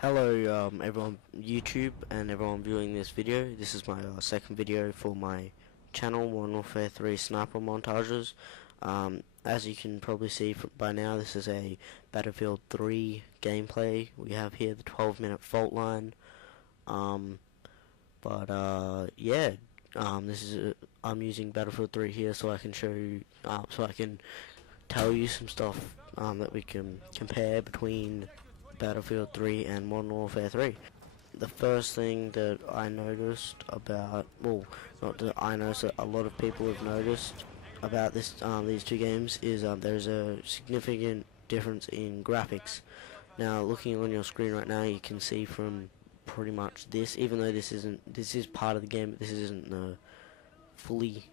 Hello everyone YouTube and everyone viewing this video. This is my second video for my channel, Modern Warfare 3 Sniper Montages. As you can probably see by now, this is a Battlefield 3 gameplay. We have here the 12-minute fault line. Yeah, this is I'm using Battlefield 3 here so I can show you, so I can tell you some stuff that we can compare between Battlefield 3 and Modern Warfare 3. The first thing that I noticed about, well, not that I noticed, that a lot of people have noticed about these two games is there's a significant difference in graphics. Now, looking on your screen right now, you can see from pretty much this, even though this is part of the game, but this isn't the fully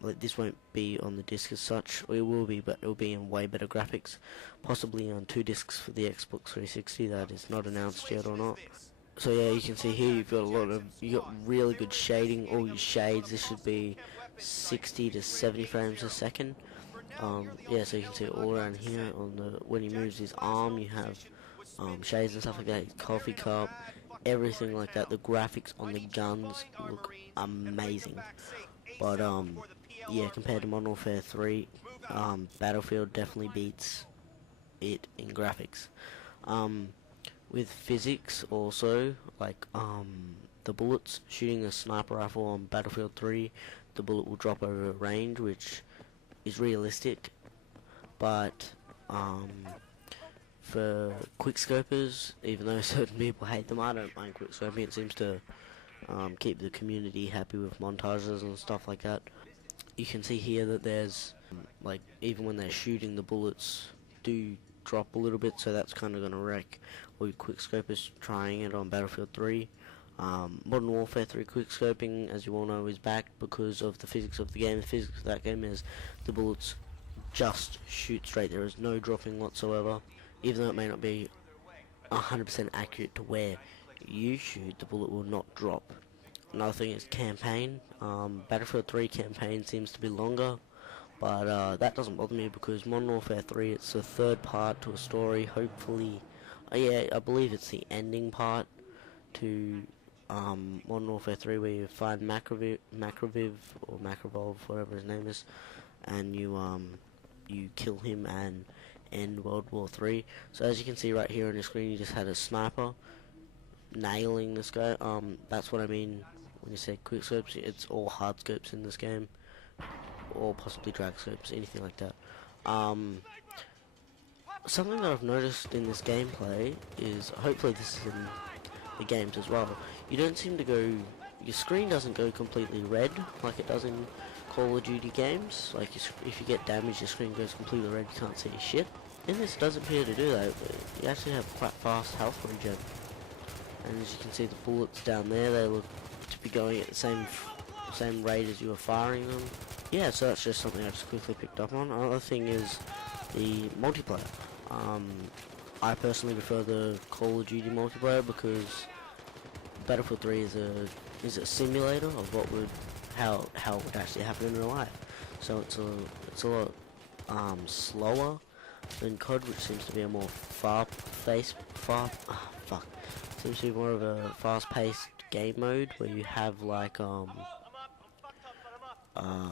like this won't be on the disc as such. It will be, but it will be in way better graphics, possibly on 2 discs for the Xbox 360. That is not announced yet or not. So yeah, you can see here you've got you got really good shading. All your shades, this should be 60 to 70 frames a second. Yeah, so you can see all around here on the when he moves his arm, you have shades and stuff like that. His coffee cup, everything like that. The graphics on the guns look amazing. But yeah, compared to Modern Warfare 3, Battlefield definitely beats it in graphics. With physics also, like the bullets, shooting a sniper rifle on Battlefield 3, the bullet will drop over range, which is realistic. But for quickscopers, even though certain people hate them, I don't mind quickscoping. It seems to keep the community happy with montages and stuff like that. You can see here that there's like, even when they're shooting, the bullets do drop a little bit, so that's kind of going to wreck all your quickscopers trying it on Battlefield 3. Modern Warfare 3 quickscoping, as you all know, is back because of the physics of the game. The physics of that game is the bullets just shoot straight. There is no dropping whatsoever, even though it may not be 100% accurate to where you shoot, the bullet will not drop. Another thing is campaign. Battlefield 3 campaign seems to be longer, but that doesn't bother me because Modern Warfare 3, it's the third part to a story. Hopefully, yeah, I believe it's the ending part to Modern Warfare 3, where you find Makroviv or Makrovov, whatever his name is, and you kill him and end World War 3. So as you can see right here on the screen, you just had a sniper nailing this guy. That's what I mean when you say quick scopes. It's all hard scopes in this game, or possibly drag scopes, anything like that. Something that I've noticed in this gameplay is, hopefully this is in the games as well, you don't seem to go, your screen doesn't go completely red like it does in Call of Duty games. Like if you get damaged, your screen goes completely red, you can't see shit. In this, it does appear to do that. You actually have quite fast health regen. And as you can see, the bullets down there, they look to be going at the same rate as you were firing them. Yeah, so that's just something I just quickly picked up on. Another thing is the multiplayer. I personally prefer the Call of Duty multiplayer because Battlefield 3 is a simulator of how it would actually happen in real life. So it's a lot slower than COD, which seems to be a more seems to be more of a fast-paced game mode where you have like I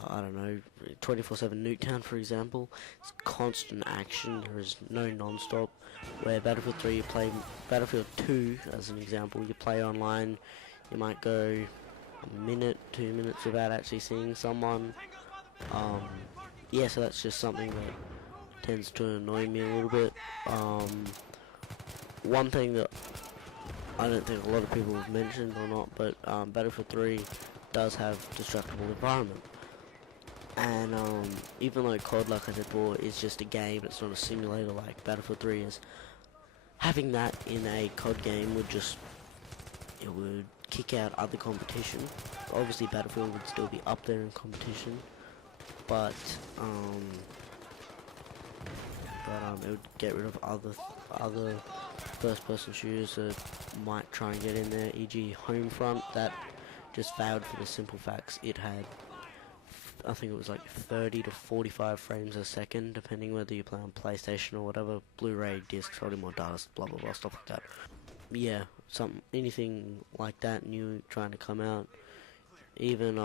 don't know, 24/7 Nuketown, for example. It's constant action. There is no non-stop. Where Battlefield 3, you play Battlefield 2 as an example, you play online, you might go a minute, 2 minutes without actually seeing someone. Yeah, so that's just something that tends to annoy me a little bit. One thing that I don't think a lot of people have mentioned or not, but Battlefield 3 does have destructible environment. And even though COD, like I said before, is just a game, it's not a simulator like Battlefield 3 is, having that in a COD game would kick out other competition. Obviously Battlefield would still be up there in competition, but it would get rid of other first-person shooters that might try and get in there, e.g. Homefront. That just failed for the simple facts it had I think it was like 30 to 45 frames a second, depending whether you play on PlayStation or whatever. Blu-ray discs holding more data, blah blah blah, stuff like that. Yeah, anything like that new trying to come out. Even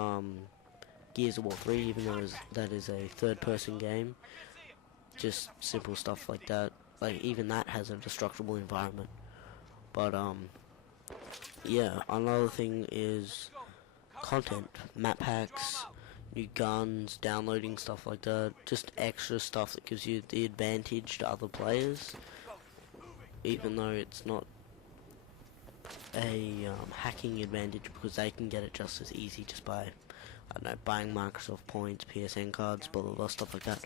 Gears of War 3, even though that is a third-person game, just simple stuff like that. Like even that has a destructible environment. But yeah, another thing is content, map packs, new guns, downloading stuff like that, just extra stuff that gives you the advantage to other players, even though it's not a hacking advantage, because they can get it just as easy just by, I don't know, buying Microsoft points, PSN cards, blah blah blah, stuff like that.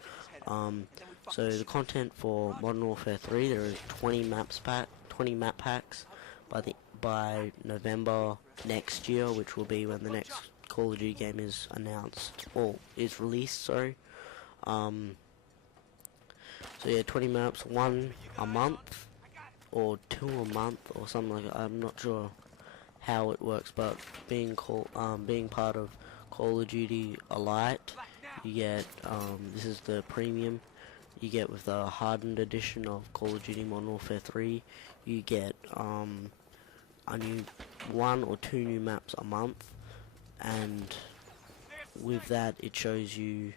So the content for Modern Warfare 3, there is 20 map packs by November next year, which will be when the next Call of Duty game is announced, or is released, sorry. So yeah, 20 maps, 1 a month, or 2 a month, or something like that. I'm not sure how it works, but being part of Call of Duty Elite, you get, this is the premium, you get with the hardened edition of Call of Duty Modern Warfare 3, you get, a new 1 or 2 new maps a month, and with that it shows you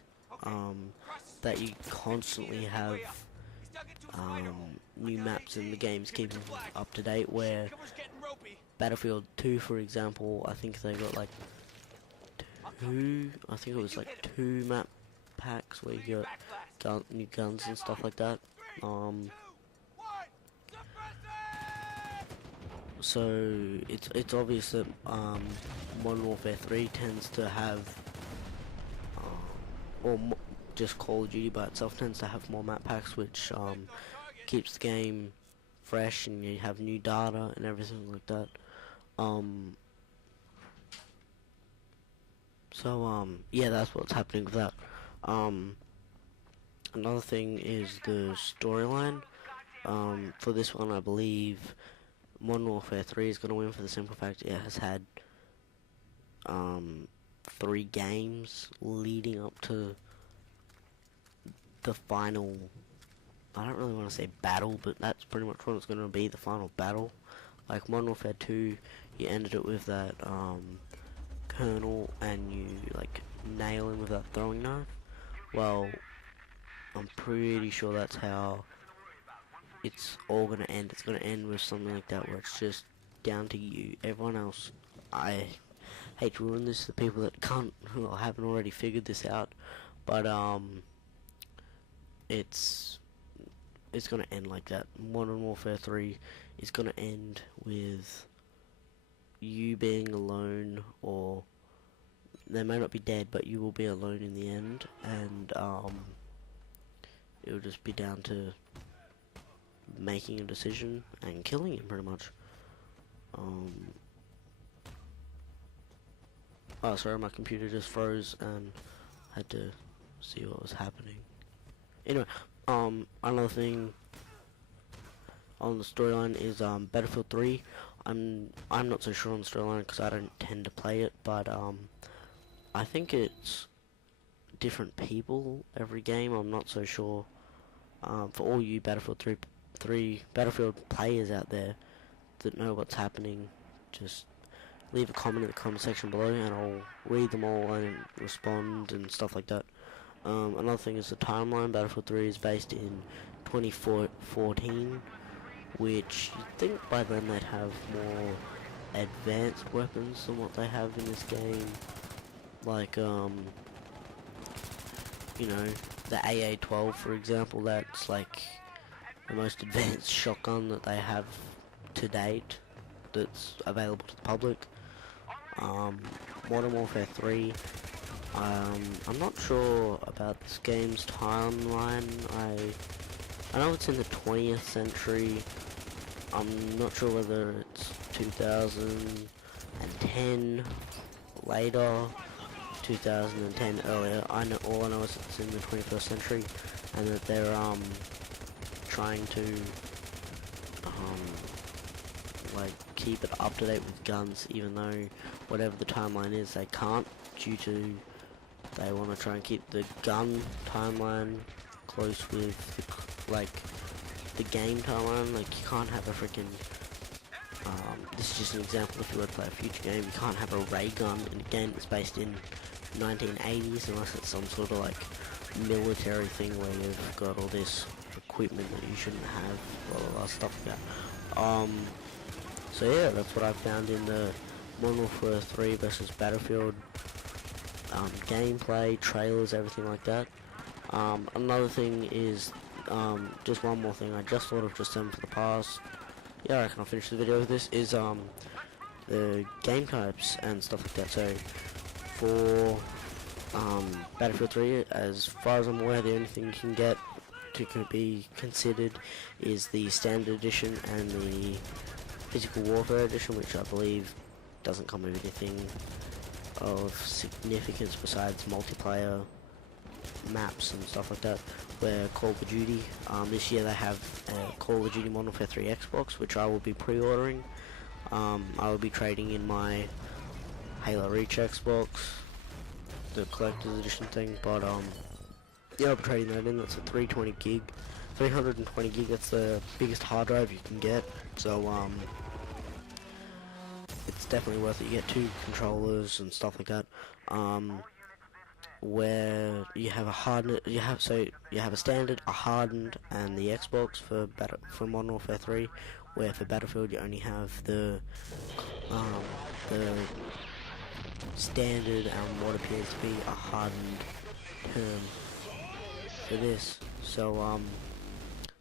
that you constantly have new maps in the games, keeping up to date, where Battlefield 2, for example, I think they got like two map packs where you got new guns and stuff like that. So it's obvious that Modern Warfare 3 tends to have, just Call of Duty by itself tends to have more map packs, which keeps the game fresh, and you have new data and everything like that. Yeah, that's what's happening with that. Another thing is the storyline. For this one, I believe Modern Warfare 3 is going to win, for the simple fact it has had 3 games leading up to the final, I don't really want to say battle, but that's pretty much what it's going to be, the final battle. Like Modern Warfare 2, you ended it with that Colonel, and you like nail him with that throwing knife. Well, I'm pretty sure that's how it's all going to end. It's going to end with something like that, where it's just down to you. Everyone else, I hate to ruin this, the people that can't or haven't already figured this out, but it's going to end like that. Modern Warfare 3 is going to end with you being alone, or they may not be dead, but you will be alone in the end, and it will just be down to making a decision and killing him, pretty much. Oh, sorry, my computer just froze and I had to see what was happening. Anyway, another thing on the storyline is Battlefield 3. I'm not so sure on the storyline because I don't tend to play it, but I think it's different people every game. I'm not so sure. For all you Battlefield 3 Battlefield players out there that know what's happening, just leave a comment in the comment section below and I'll read them all and respond and stuff like that. Another thing is the timeline. Battlefield 3 is based in 2014, which you'd think by then they'd have more advanced weapons than what they have in this game. Like, you know, the AA-12, for example, that's like the most advanced shotgun that they have to date that's available to the public. Modern Warfare 3, I'm not sure about this game's timeline. I know it's in the 20th century. I'm not sure whether it's 2010 later, 2010 earlier. All I know is it's in the 21st century, and that they're trying to like keep it up to date with guns, even though whatever the timeline is, they can't, due to they want to try and keep the gun timeline close with the game timeline. Like, you can't have a freaking this is just an example. If you were to play a future game, you can't have a ray gun in a game that's based in 1980s unless it's some sort of like military thing where you've got all this equipment that you shouldn't have, blah blah blah, stuff like that. So yeah, that's what I found in the Modern Warfare 3 versus Battlefield gameplay, trailers, everything like that. Another thing is, just one more thing I just thought of just then for the past, yeah, I reckon I'll finish the video with this, is the game types and stuff like that. So for Battlefield 3, as far as I'm aware, the only thing you can get to be considered is the Standard Edition and the Physical Warfare Edition, which I believe doesn't come with anything of significance besides multiplayer maps and stuff like that. Where Call of Duty, this year they have Call of Duty Modern Warfare 3 Xbox, which I will be pre-ordering. I will be trading in my Halo Reach Xbox, the collector's edition thing, but yeah, I'll be trading that in. That's a 320 gig, that's the biggest hard drive you can get, so it's definitely worth it. You get 2 controllers and stuff like that, where you have you have a standard, a hardened, and the Xbox for Modern Warfare 3, where for Battlefield you only have the standard and what appears to be a hardened term for this. So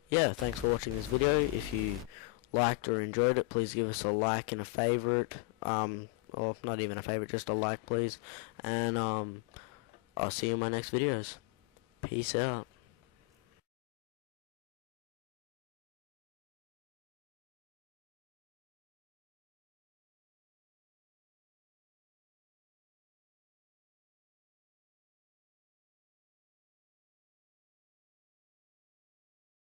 yeah, thanks for watching this video. If you liked or enjoyed it, please give us a like and a favorite, or not even a favorite, just a like please, and I'll see you in my next videos. Peace out.